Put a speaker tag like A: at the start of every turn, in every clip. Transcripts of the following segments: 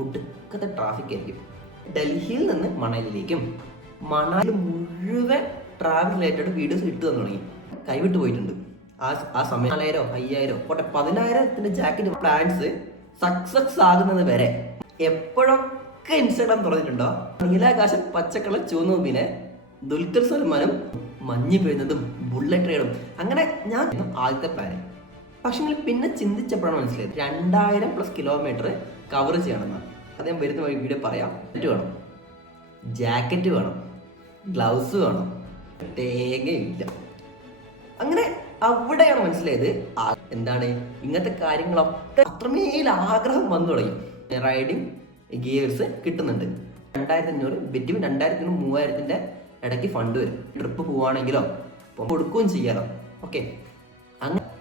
A: ഒടുക്കത്തെ ട്രാഫിക് ആയിരിക്കും. ഡൽഹിയിൽ നിന്ന് മണാലിയിലേക്കും മണാലി മുഴുവൻ ട്രാവൽ റിലേറ്റഡ് വീഡിയോസ് ഇട്ടു തന്നു തുടങ്ങി. കൈവിട്ട് പോയിട്ടുണ്ട്. ആ ആ സമയം നാലായിരോ അയ്യായിരോ പോട്ടെ പതിനായിരത്തിന്റെ ജാക്കറ്റ് പ്ലാൻസ് സക്സസ് ആകുന്നത് വരെ എപ്പോഴൊക്കെ ഇൻസ്റ്റാഗ്രാം തുറന്നിട്ടുണ്ടോ? നീലാകാശം പച്ചക്കളർ ചുവന്നുമ്പിനെ ദുൽഖർ സൽമാനും മഞ്ഞ് പെയ്യുന്നതും ബുള്ളറ്റ് റൈഡും അങ്ങനെ ഞാൻ ആദ്യത്തെ പ്ലാൻ പക്ഷെ നിങ്ങൾ പിന്നെ ചിന്തിച്ചപ്പോഴാണ് മനസ്സിലായത്. രണ്ടായിരം പ്ലസ് കിലോമീറ്റർ കവർ ചെയ്യണമെന്ന്. ഞാൻ വരുന്ന വഴി വീഡിയോ പറയാം. ജാക്കറ്റ് വേണം. ജാക്കറ്റ് വേണം. ഗ്ലൗസ് വേണം. തേങ്ങയില്ല. അങ്ങനെ അവിടെയാണ് മനസ്സിലായത്. എന്താണ്? ഇങ്ങനത്തെ കാര്യങ്ങളൊക്കെ അത്രമേൽ ആഗ്രഹം വന്നു തുടങ്ങി. റൈഡിങ് ഗിയേഴ്സ് കിട്ടുന്നുണ്ട്. രണ്ടായിരത്തി അഞ്ഞൂറ് ബിറ്റ്വീൻ രണ്ടായിരത്തി മൂവായിരത്തിന്റെ ഇടയ്ക്ക് ഫണ്ട് വരും. ട്രിപ്പ് ഇപ്പം കൊടുക്കുകയും ചെയ്യാലോ. ഓക്കെ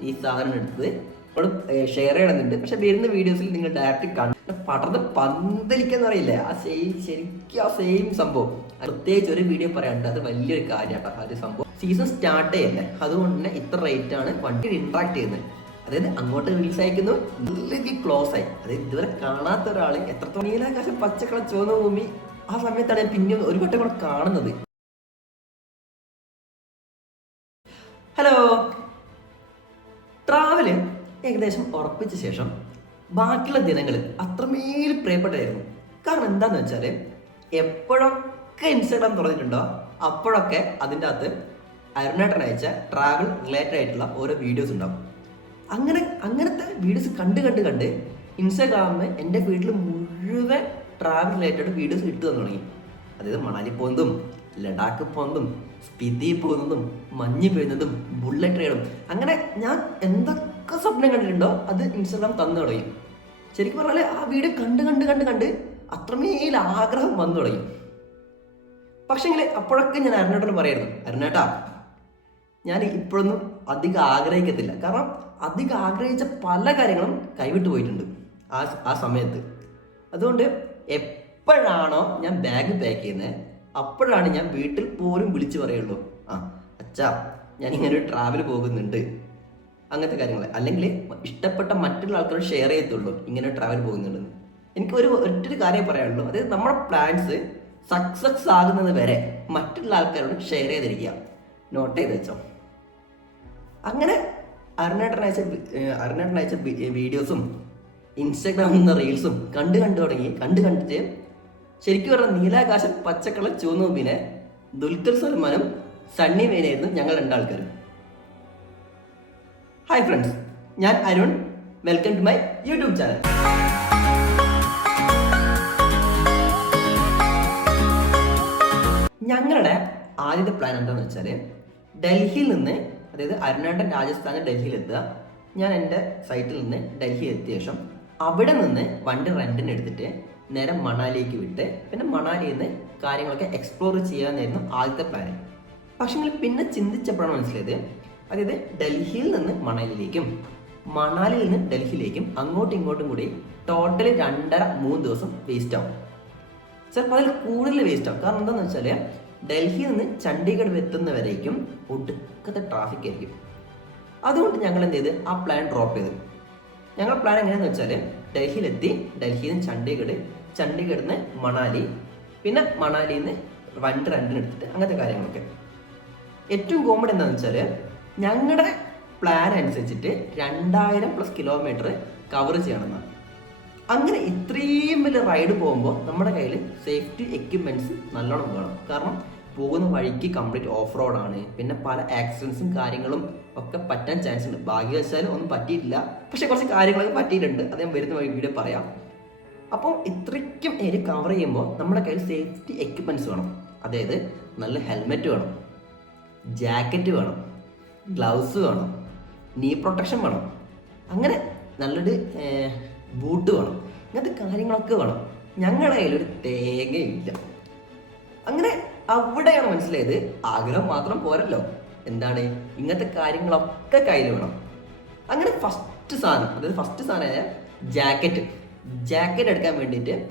A: ഈ സാധനം എടുത്തത് ഇപ്പോഴും ഷെയർ ചെയ്യണമെന്നുണ്ട്. പക്ഷെ വരുന്ന വീഡിയോസിൽ നിങ്ങൾ ഡയറക്റ്റ് കണ്ട് പടർന്ന് പന്തലിക്കാന്ന് അറിയില്ല ആ സെയിം ശരിക്കും ആ സെയിം സംഭവം. പ്രത്യേകിച്ച് ഒരു വീഡിയോ പറയാനുണ്ട്. അത് വലിയൊരു കാര്യമാണ് ആ ഒരു സംഭവം. സീസൺ സ്റ്റാർട്ട് ചെയ്യുന്നത് അതുകൊണ്ട് തന്നെ ഇത്ര റേറ്റ് ആണ് വണ്ടി ഇൻട്രാക്ട് ചെയ്യുന്നത്. അതായത് അങ്ങോട്ട് റിലീസ് അയക്കുന്നു നല്ല ക്ലോസ് ആയി. അതായത് ഇതുവരെ കാണാത്ത ഒരാൾ എത്രത്തോളം നീലാകാശം പച്ചക്കള ചുവന്ന ഭൂമി ആ സമയത്താണ് പിന്നെ ഒരു വട്ടം കൂടെ കാണുന്നത്. ഏകദേശം ഉറപ്പിച്ച ശേഷം ബാക്കിയുള്ള ദിനങ്ങൾ അത്രമേൽ പ്രിയപ്പെട്ടായിരുന്നു കാരണം എന്താന്ന് വെച്ചാൽ എപ്പോഴൊക്കെ ഇൻസ്റ്റാഗ്രാം തുറന്നിട്ടുണ്ടോ അപ്പോഴൊക്കെ അതിന്റെ അകത്ത് അരുണേട്ടൻ അയച്ച ട്രാവൽ റിലേറ്റഡ് ആയിട്ടുള്ള ഓരോ വീഡിയോസ് ഉണ്ടാവും. അങ്ങനെ അങ്ങനത്തെ വീഡിയോസ് കണ്ട് കണ്ട് കണ്ട് ഇൻസ്റ്റാഗ്രാമിൽ എന്റെ വീട്ടിൽ മുഴുവൻ ട്രാവൽ റിലേറ്റഡ് വീഡിയോസ് തന്നു തുടങ്ങി. അതായത് മണാലി പോകുന്നതും ലഡാക്ക് പോകുന്നതും സ്പിതി പോകുന്നതും മഞ്ഞ് പെയ്യുന്നതും ബുള്ളറ്റ് ട്രെയിനും അങ്ങനെ ഞാൻ എന്തൊക്കെ സ്വപ്നം കണ്ടിട്ടുണ്ടോ അത് ഇൻസ്റ്റഗ്രാം തന്നു തുടങ്ങി. ശരിക്കും പറഞ്ഞാൽ ആ വീഡിയോ കണ്ട് കണ്ട് കണ്ട് കണ്ട് അത്രമേൽ ആഗ്രഹം വന്നു തുടങ്ങി. പക്ഷെങ്കിൽ അപ്പോഴൊക്കെ ഞാൻ അരുണേട്ടന് പറയായിരുന്നു അരുണേട്ടാ ഞാൻ ഇപ്പോഴൊന്നും അധികം ആഗ്രഹിക്കത്തില്ല. കാരണം അധികം ആഗ്രഹിച്ച പല കാര്യങ്ങളും കൈവിട്ട് പോയിട്ടുണ്ട് ആ ആ സമയത്ത്. അതുകൊണ്ട് എപ്പോഴാണോ ഞാൻ ബാഗ് പാക്ക് ചെയ്യുന്നത് അപ്പോഴാണ് ഞാൻ വീട്ടിൽ പോലും വിളിച്ചു പറയുള്ളൂ. ആ അച്ഛാ ഞാൻ ഇങ്ങനെ ഒരു ട്രാവൽ പോകുന്നുണ്ട്. അങ്ങനത്തെ കാര്യങ്ങൾ അല്ലെങ്കിൽ ഇഷ്ടപ്പെട്ട മറ്റുള്ള ആൾക്കാരോട് ഷെയർ ചെയ്യത്തുള്ളൂ. ഇങ്ങനെ ട്രാവൽ പോകുന്നുണ്ടെന്ന്. എനിക്ക് ഒരു ഒറ്റൊരു കാര്യം പറയാനുള്ളൂ. അതായത് നമ്മുടെ പ്ലാൻസ് സക്സസ് ആകുന്നത് വരെ മറ്റുള്ള ആൾക്കാരോട് ഷെയർ ചെയ്തിരിക്കുക. നോട്ട് ചെയ്ത് വെച്ചോ. അങ്ങനെ അരുണേട്ടൻ അയച്ച അരുണേട്ടൻ അയച്ച വീഡിയോസും ഇൻസ്റ്റാഗ്രാമിൽ നിന്ന് റീൽസും കണ്ട് കണ്ടു തുടങ്ങി. കണ്ട് കണ്ടിട്ട് ശരിക്കും പറഞ്ഞാൽ നീലാകാശം പച്ചക്കളർ പിന്നെ ദുൽഖർ സൽമാനും സണ്ണി വേനായിരുന്നു ഞങ്ങൾ രണ്ടാൾക്കാരും. ഹായ് ഫ്രണ്ട്സ് ഞാൻ Arun. Welcome to my YouTube channel ഞങ്ങളുടെ ആദ്യത്തെ പ്ലാൻ എന്താണെന്ന് വെച്ചാൽ ഡൽഹിയിൽ നിന്ന് അതായത് അരുണാചൽ രാജസ്ഥാൻ ഡൽഹിയിൽ എത്തുക. ഞാൻ എന്റെ സൈറ്റിൽ നിന്ന് ഡൽഹി എത്തിയ ശേഷം അവിടെ നിന്ന് വണ്ടി റെന്റിന് എടുത്തിട്ട് നേരെ മണാലിയിലേക്ക് വിട്ട് പിന്നെ മണാലിയിൽ നിന്ന് കാര്യങ്ങളൊക്കെ എക്സ്പ്ലോർ ചെയ്യാമെന്നായിരുന്നു ആദ്യത്തെ പ്ലാൻ പക്ഷേ പിന്നെ ചിന്തിച്ചപ്പോഴാണ് മനസ്സിലായത് അതായത് ഡൽഹിയിൽ നിന്ന് മണാലിയിലേക്കും മണാലിയിൽ നിന്ന് ഡൽഹിയിലേക്കും അങ്ങോട്ടും ഇങ്ങോട്ടും കൂടി ടോട്ടൽ രണ്ടര മൂന്ന് ദിവസം വേസ്റ്റ് ആവും. ചിലപ്പോൾ അതിൽ കൂടുതൽ വേസ്റ്റ് ആവും. കാരണം എന്താണെന്ന് വെച്ചാൽ ഡൽഹിയിൽ നിന്ന് ചണ്ഡീഗഡ് എത്തുന്നവരേക്കും ഒടുക്കത്തെ ട്രാഫിക് ആയിരിക്കും. അതുകൊണ്ട് ഞങ്ങൾ എന്ത് ചെയ്ത്? ആ പ്ലാൻ ഡ്രോപ്പ് ചെയ്തു. ഞങ്ങൾ പ്ലാൻ എങ്ങനെയാണെന്ന് വെച്ചാൽ ഡൽഹിയിലെത്തി ഡൽഹിയിൽ നിന്ന് ചണ്ഡീഗഡ് ചണ്ഡീഗഡിൽ നിന്ന് മണാലി പിന്നെ മണാലിയിൽ നിന്ന് വണ്ടി റെന്റിന് എടുത്തിട്ട് അങ്ങനത്തെ കാര്യങ്ങളൊക്കെ. ഏറ്റവും കോമഡി എന്താണെന്ന് വെച്ചാൽ ഞങ്ങളുടെ പ്ലാൻ അനുസരിച്ചിട്ട് രണ്ടായിരം പ്ലസ് കിലോമീറ്റർ കവർ ചെയ്യണമെന്നാണ് അങ്ങനെ ഇത്രയും വലിയ റൈഡ് പോകുമ്പോൾ നമ്മുടെ കയ്യിൽ സേഫ്റ്റി എക്യുപ്മെന്റ്സ് നല്ലോണം വേണം. കാരണം പോകുന്ന വഴിക്ക് കംപ്ലീറ്റ് ഓഫ് റോഡാണ് പിന്നെ പല ആക്സിഡൻസും കാര്യങ്ങളും ഒക്കെ പറ്റാൻ ചാൻസ് ഉണ്ട്. ഭാഗ്യവശാലും ഒന്നും പറ്റിയിട്ടില്ല. പക്ഷെ കുറച്ച് കാര്യങ്ങളൊക്കെ പറ്റിയിട്ടുണ്ട്. അത് ഞാൻ വരുന്ന വീഡിയോ പറയാം. അപ്പോൾ ഇത്രയ്ക്കും ഏരിയ കവർ ചെയ്യുമ്പോൾ നമ്മുടെ കയ്യിൽ സേഫ്റ്റി എക്യുപ്മെന്റ്സ് വേണം. അതായത് നല്ല ഹെൽമെറ്റ് വേണം. ജാക്കറ്റ് വേണം. ഗ്ലൗസ് വേണം നീ പ്രൊട്ടക്ഷൻ വേണം അങ്ങനെ നല്ലൊരു ബൂട്ട് വേണം ഇങ്ങനത്തെ കാര്യങ്ങളൊക്കെ വേണം. ഞങ്ങളുടെ കയ്യിലൊരു തേങ്ങയില്ല. അങ്ങനെ അവിടെയാണ് മനസ്സിലായത് ആഗ്രഹം മാത്രം പോരല്ലോ. എന്താണ്? ഇങ്ങനത്തെ കാര്യങ്ങളൊക്കെ കയ്യിൽ വേണം. അങ്ങനെ ഫസ്റ്റ് സാധനം അതായത് ഫസ്റ്റ് സാധനമായ ജാക്കറ്റ് ജാക്കറ്റ് എടുക്കാൻ വേണ്ടിയിട്ട്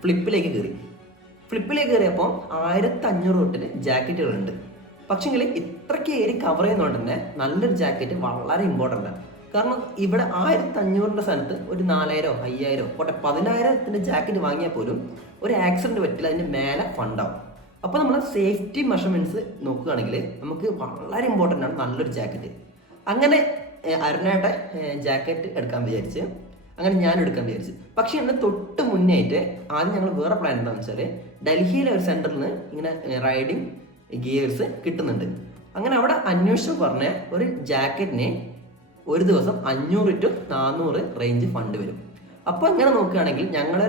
A: ഫ്ലിപ്പിലേക്ക് കയറി. ഫ്ലിപ്പിലേക്ക് കയറിയപ്പോൾ ആയിരത്തി അഞ്ഞൂറ് തൊട്ടിന് ജാക്കറ്റുകളുണ്ട് പക്ഷെങ്കിൽ ഇത്രയ്ക്ക് ഏരി കവർ ചെയ്യുന്നതുകൊണ്ട് തന്നെ നല്ലൊരു ജാക്കറ്റ് വളരെ ഇമ്പോർട്ടന്റ് ആണ്. കാരണം ഇവിടെ ആയിരത്തി അഞ്ഞൂറിന്റെ സ്ഥലത്ത് ഒരു നാലായിരോ അയ്യായിരോ പോട്ടെ പതിനായിരത്തിന്റെ ജാക്കറ്റ് വാങ്ങിയാൽ പോലും ഒരു ആക്സിഡന്റ് പറ്റില്ല അതിന്റെ മേലെ ഫണ്ടാവും അപ്പോൾ നമ്മൾ സേഫ്റ്റി മെഷർമെന്റ്സ് നോക്കുകയാണെങ്കിൽ നമുക്ക് വളരെ ഇമ്പോർട്ടന്റ് ആണ് നല്ലൊരു ജാക്കറ്റ് അങ്ങനെ അരുണേട്ട ജാക്കറ്റ് എടുക്കാൻ വിചാരിച്ച് അങ്ങനെ ഞാൻ എടുക്കാൻ വിചാരിച്ചു. പക്ഷേ എന്നെ തൊട്ട് മുന്നേ ആയിട്ട് ആദ്യം ഞങ്ങൾ വേറെ പ്ലാൻ എന്താണെന്ന് വെച്ചാൽ ഡൽഹിയിലെ ഒരു സെന്ററിൽ നിന്ന് ഇങ്ങനെ റൈഡിങ് ഗിയേഴ്സ് കിട്ടുന്നുണ്ട്. അങ്ങനെ അവിടെ അന്വേഷിച്ച് പറഞ്ഞ ഒരു ജാക്കറ്റിന് ഒരു ദിവസം അഞ്ഞൂറ് ടു നാനൂറ് റേഞ്ച് ഫണ്ട് വരും. അപ്പോൾ ഇങ്ങനെ നോക്കുകയാണെങ്കിൽ ഞങ്ങൾ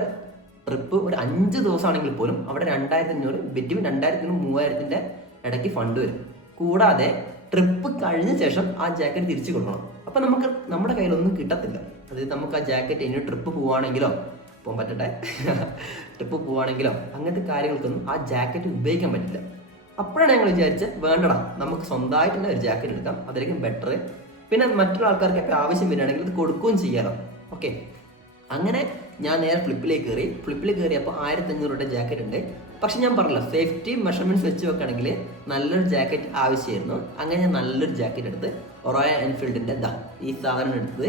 A: ട്രിപ്പ് ഒരു അഞ്ച് ദിവസമാണെങ്കിൽ പോലും അവിടെ രണ്ടായിരത്തി അഞ്ഞൂറ് ബിറ്റ്വീൻ രണ്ടായിരത്തി അഞ്ഞൂറ് മൂവായിരത്തിന്റെ ഇടയ്ക്ക് ഫണ്ട് വരും. കൂടാതെ ട്രിപ്പ് കഴിഞ്ഞ ശേഷം ആ ജാക്കറ്റ് തിരിച്ചു കൊടുക്കണം. അപ്പം നമുക്ക് നമ്മുടെ കയ്യിലൊന്നും കിട്ടത്തില്ല. അതായത് നമുക്ക് ആ ജാക്കറ്റ് ഇനി ട്രിപ്പ് പോവാണെങ്കിലോ പോകാൻ പറ്റട്ടെ ട്രിപ്പ് പോവാണെങ്കിലോ അങ്ങനത്തെ കാര്യങ്ങൾക്കൊന്നും ആ ജാക്കറ്റ് ഉപയോഗിക്കാൻ പറ്റില്ല. അപ്പോഴാണ് ഞങ്ങൾ വിചാരിച്ചത് വേണ്ടടാ നമുക്ക് സ്വന്തമായിട്ട് തന്നെ ഒരു ജാക്കറ്റ് എടുക്കാം അതായിരിക്കും ബെറ്റർ പിന്നെ മറ്റുള്ള ആൾക്കാർക്കൊക്കെ ആവശ്യം വരികയാണെങ്കിൽ ഇത് കൊടുക്കുകയും ചെയ്യാലോ. ഓക്കെ അങ്ങനെ ഞാൻ നേരെ ഫ്ലിപ്പിലേക്ക് കയറി. ഫ്ലിപ്പിൽ കയറിയപ്പോൾ ആയിരത്തി അഞ്ഞൂറ് രൂപയുടെ ജാക്കറ്റ് ഉണ്ട്. പക്ഷെ ഞാൻ പറഞ്ഞല്ലോ സേഫ്റ്റി മെഷർമെന്റ്സ് വെച്ച് വെക്കുകയാണെങ്കിൽ നല്ലൊരു ജാക്കറ്റ് ആവശ്യമായിരുന്നു. അങ്ങനെ ഞാൻ നല്ലൊരു ജാക്കറ്റ് എടുത്ത് റോയൽ എൻഫീൽഡിന്റെ ദ ഈ സാധനം എടുത്തത്.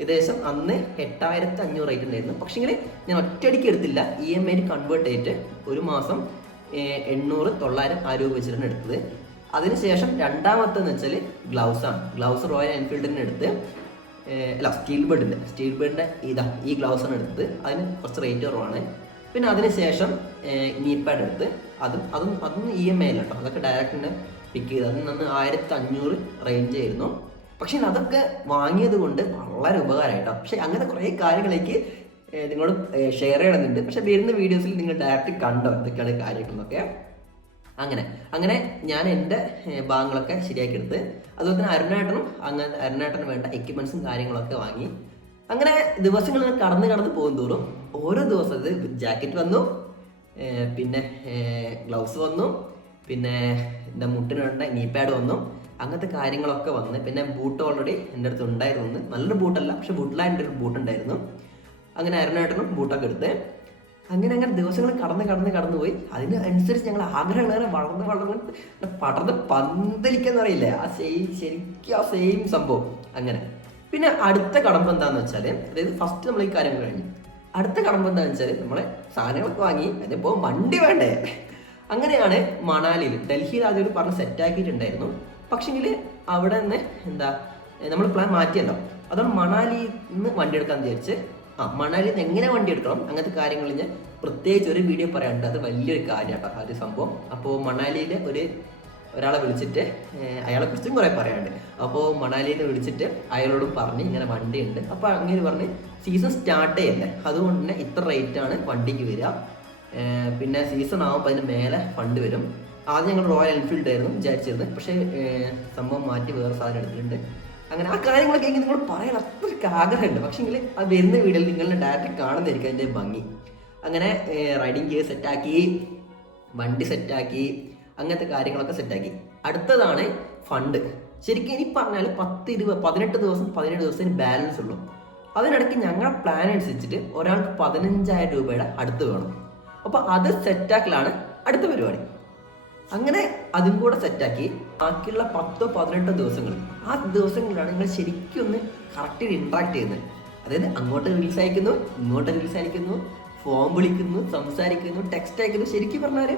A: ഏകദേശം അന്ന് എട്ടായിരത്തി അഞ്ഞൂറ് റേറ്റ് ഉണ്ടായിരുന്നു. പക്ഷേ ഞാൻ ഒറ്റയടിക്ക് എടുത്തില്ല. ഇ എം ഐ കൺവേർട്ട് ചെയ്തിട്ട് ഒരു മാസം എണ്ണൂറ് തൊള്ളായിരം ആ രൂപ വെച്ചിട്ടാണ് എടുത്തത്. അതിനുശേഷം രണ്ടാമത്തെ എന്ന് വെച്ചാൽ ഗ്ലൗസ് ആണ്. ഗ്ലൗസ് റോയൽ എൻഫീൽഡിന് എടുത്ത് അല്ല സ്റ്റീൽ ബെഡിന്റെ സ്റ്റീൽ ബെഡിന്റെ ഇതാ ഈ ഗ്ലൗസ് ആണ് എടുത്തത്. അതിന് കുറച്ച് റേറ്റ് കുറവാണ്. പിന്നെ അതിനുശേഷം നീ പാഡ് എടുത്ത് അതും അതും അതൊന്നും ഇ എം ഐ അല്ല അതൊക്കെ ഡയറക്റ്റ് പിക്ക് ചെയ്ത്. അതിൽ നിന്ന് ആയിരത്തി അഞ്ഞൂറ് റേഞ്ച് ആയിരുന്നു. പക്ഷേ അതൊക്കെ വാങ്ങിയത് കൊണ്ട് വളരെ ഉപകാരമായിട്ടോ. പക്ഷേ അങ്ങനത്തെ കുറേ കാര്യങ്ങളേക്ക് നിങ്ങളോട് ഷെയർ ചെയ്യണമെന്നുണ്ട്. പക്ഷെ വരുന്ന വീഡിയോസിൽ നിങ്ങൾ ഡയറക്റ്റ് കണ്ടോ എന്തൊക്കെയാണ് കാര്യങ്ങളൊക്കെ? അങ്ങനെ. അങ്ങനെ ഞാൻ എന്റെ ഭാഗങ്ങളൊക്കെ ശരിയാക്കി എടുത്ത് അതുപോലെ തന്നെ അരുണേട്ടനും അങ്ങനെ അരുണേട്ടന് വേണ്ട എക്യുപ്മെൻസും കാര്യങ്ങളൊക്കെ വാങ്ങി. അങ്ങനെ ദിവസങ്ങൾ കടന്ന് കടന്ന് പോകും തോറും ഓരോ ദിവസം ജാക്കറ്റ് വന്നു പിന്നെ ഗ്ലൗസ് വന്നു പിന്നെ എന്താ മുട്ടിന് വേണ്ട നീ പാഡ് വന്നു അങ്ങനത്തെ കാര്യങ്ങളൊക്കെ വന്ന് പിന്നെ ബൂട്ട് ഓൾറെഡി എന്റെ അടുത്ത് ഉണ്ടായിരുന്നു നല്ലൊരു ബൂട്ടല്ല പക്ഷെ വുഡ്ലാൻഡ് ഒരു ബൂട്ട് ഉണ്ടായിരുന്നു. അങ്ങനെ അരുണേട്ടനും ബൂട്ടൊക്കെ എടുത്തേ. അങ്ങനെ അങ്ങനെ ദിവസങ്ങൾ കടന്ന് കടന്ന് കടന്നു പോയി. അതിനനുസരിച്ച് ഞങ്ങൾ ആഗ്രഹങ്ങളേറെ വളർന്ന് വളർന്ന് പടർന്ന് പന്തലിക്കാന്ന് അറിയില്ലേ. ആ സെയിം ശരിക്കും ആ സെയിം സംഭവം. അങ്ങനെ. പിന്നെ അടുത്ത കടമ്പ് എന്താന്ന് വെച്ചാൽ അതായത് ഫസ്റ്റ് നമ്മൾ ഈ കാര്യം കഴിഞ്ഞു. അടുത്ത കടമ്പ് എന്താണെന്ന് വെച്ചാൽ നമ്മളെ സാധനങ്ങളൊക്കെ വാങ്ങി അതിപ്പോൾ വണ്ടി വേണ്ടേ? അങ്ങനെയാണ് മണാലിയിൽ ഡൽഹിയിൽ ആദ്യം പറഞ്ഞ് സെറ്റാക്കിയിട്ടുണ്ടായിരുന്നു പക്ഷെങ്കിൽ അവിടെ നിന്ന് എന്താ നമ്മൾ പ്ലാൻ മാറ്റിയല്ലോ അതുകൊണ്ട് മണാലിയിൽ നിന്ന് വണ്ടി എടുക്കാൻ വിചാരിച്ച് ആ മണാലിയിൽ നിന്ന് എങ്ങനെ വണ്ടി എടുക്കണം? അങ്ങനത്തെ കാര്യങ്ങൾ ഞാൻ പ്രത്യേകിച്ച് ഒരു വീഡിയോ പറയാനുണ്ട്. അത് വലിയൊരു കാര്യമാണ് ആ ഒരു സംഭവം. അപ്പോൾ മണാലിയിലെ ഒരു ഒരാളെ വിളിച്ചിട്ട് അയാളെ കുറിച്ചും കുറേ പറയാനുണ്ട്. അപ്പോൾ മണാലിയിൽ നിന്ന് വിളിച്ചിട്ട് അയാളോടും പറഞ്ഞ് ഇങ്ങനെ വണ്ടി ഉണ്ട് അപ്പോൾ അങ്ങനെ പറഞ്ഞ് സീസൺ സ്റ്റാർട്ട് ചെയ്യല്ലേ അതുകൊണ്ട് തന്നെ ഇത്ര റേറ്റ് ആണ് വണ്ടിക്ക് വരിക. പിന്നെ സീസൺ ആകുമ്പോൾ അതിന് മേലെ ഫണ്ട് വരും. ആദ്യം ഞങ്ങൾ റോയൽ എൻഫീൽഡ് ആയിരുന്നു വിചാരിച്ചിരുന്നത്. പക്ഷേ സംഭവം മാറ്റി വേറെ സാധനം എടുത്തിട്ടുണ്ട്. അങ്ങനെ ആ കാര്യങ്ങളൊക്കെ എനിക്ക് നിങ്ങൾ പറയാൻ അത്രയ്ക്ക് ആഗ്രഹമുണ്ട്. പക്ഷെ എങ്കിൽ ആ വരുന്ന വീഡിയോയിൽ നിങ്ങൾ ഡയറക്റ്റ് കാണുന്നതായിരിക്കും അതിന്റെ ഭംഗി. അങ്ങനെ റൈഡിങ് ഗിയർ സെറ്റാക്കി വണ്ടി സെറ്റാക്കി അങ്ങനത്തെ കാര്യങ്ങളൊക്കെ സെറ്റാക്കി അടുത്തതാണ് ഫണ്ട് ശരിക്കും ഇനി പറഞ്ഞാൽ പത്ത് ഇരുപത് പതിനെട്ട് ദിവസം പതിനേഴ് ദിവസത്തിന് ബാലൻസ് ഉള്ളൂ. അതിനിടയ്ക്ക് ഞങ്ങളുടെ പ്ലാൻ അനുസരിച്ചിട്ട് ഒരാൾക്ക് പതിനഞ്ചായിരം രൂപയുടെ അടുത്ത് വേണം. അപ്പോൾ അത് സെറ്റാക്കലാണ് അടുത്ത പരിപാടി. അങ്ങനെ അതും കൂടെ സെറ്റാക്കി ബാക്കിയുള്ള പത്തോ പതിനെട്ടോ ദിവസങ്ങൾ. ആ ദിവസങ്ങളിലാണ് നിങ്ങൾ ശരിക്കും ഒന്ന് കറക്റ്റ് ഇൻട്രാക്ട് ചെയ്യുന്നത്. അതായത് അങ്ങോട്ട് റീൽസ് അയക്കുന്നു ഇങ്ങോട്ട് റീൽസ് അയക്കുന്നു ഫോൺ വിളിക്കുന്നു സംസാരിക്കുന്നു ടെക്സ്റ്റ് അയക്കുന്നു. ശരിക്കും പറഞ്ഞാൽ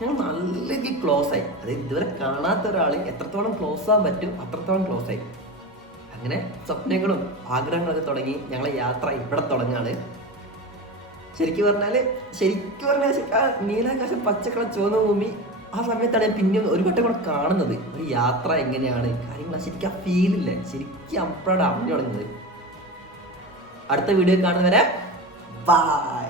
A: ഞങ്ങൾ നല്ല രീതിയിൽ ക്ലോസ് ആയി. അതായത് ഇതുവരെ കാണാത്ത ഒരാൾ എത്രത്തോളം ക്ലോസ് ആകാൻ പറ്റും അത്രത്തോളം ക്ലോസ് ആയി. അങ്ങനെ സ്വപ്നങ്ങളും ആഗ്രഹങ്ങളൊക്കെ തുടങ്ങി ഞങ്ങളെ യാത്ര ഇവിടെ തുടങ്ങാണ്. ശരിക്കും പറഞ്ഞാൽ ശരിക്കും പറഞ്ഞാൽ നീലാകാശം പച്ചക്കള ചുവന്ന ഭൂമി ആ സമയത്താണ് ഞാൻ പിന്നെ ഒരു വട്ടം കൂടെ കാണുന്നത്. ഒരു യാത്ര എങ്ങനെയാണ്? കാര്യങ്ങൾ ശരിക്കും ആ ഇല്ല? ശരിക്കും അപ്പോഴാണ് അറിഞ്ഞു തുടങ്ങുന്നത് അടുത്ത വീഡിയോ കാണുന്നവരെ ബൈ